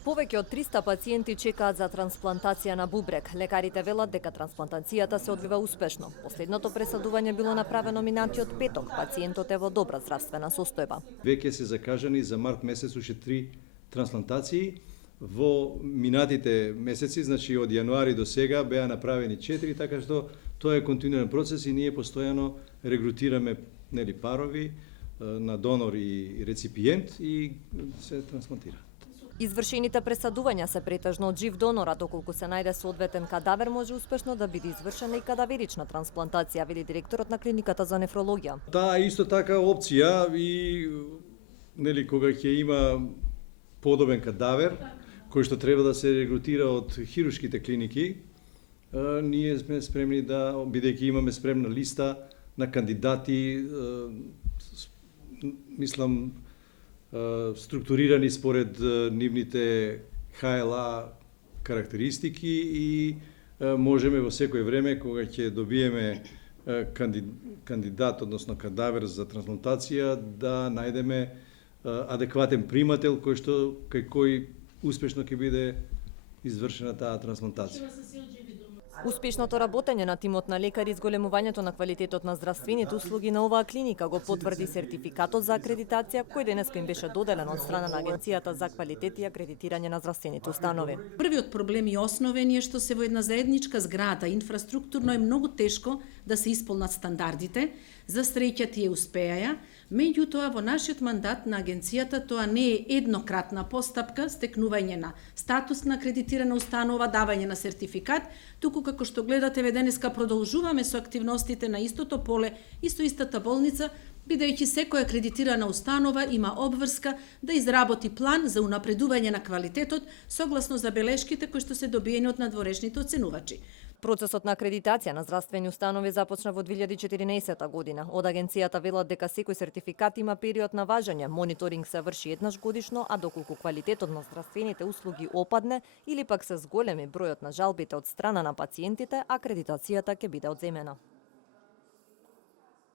Повеќе од 300 пациенти чекаат за трансплантација на бубрек. Лекарите велат дека трансплантацијата се одвива успешно. Последното пресадување било направено минатиот петок. Пациентот е во добра здравствена состојба. Веќе се закажани за март месец уште 3 трансплантации. Во минатите месеци, значи од јануари до сега, беа направени 4, така што тоа е континуиран процес и ние постојано регрутираме парови на донор и реципиент и се трансплантира. Извршените пресадувања се претежно од жив донор, а доколку се најде соодветен кадавер, може успешно да биде извршена и кадаверична трансплантација, вели директорот на клиниката за нефрологија. Таа е исто така опција и кога ќе има подобен кадавер кој што треба да се регрутира од хируршките клиники, ние сме спремни да, бидејќи имаме спремна листа на кандидати, мислам, структурирани според нивните ХЛА карактеристики и можеме во секој време кога ќе добиеме кандидат, односно кадавер за трансплантација, да најдеме адекватен примател кај кој успешно ќе биде извршена таа трансплантација. Успешното работење на тимот на лекари и зголемувањето на квалитетот на здравствените услуги на оваа клиника го потврди сертификатот за акредитација кој денеска им беше доделен од страна на Агенцијата за квалитет и акредитирање на здравствените установи. Првиот проблем и основен е што се во една заедничка зграда, инфраструктурно е многу тешко да се исполнат стандардите, за среќа тие успеаја, меѓутоа во нашиот мандат на агенцијата тоа не е еднократна постапка, стекнување на статус на акредитирана установа, давање на сертификат, туку како што гледате денеска продолжуваме со активностите на истото поле и со истата болница, бидејќи секоја акредитирана установа има обврска да изработи план за унапредување на квалитетот согласно забелешките кои што се добиени од надворешните оценувачи. Процесот на акредитација на здравствени установи започна во 2014 година. Од агенцијата велат дека секој сертификат има период на важење, мониторинг се врши еднаш годишно, а доколку квалитетот на здравствените услуги опадне или пак се зголеми бројот на жалбите од страна на пациентите, акредитацијата ќе биде одземена.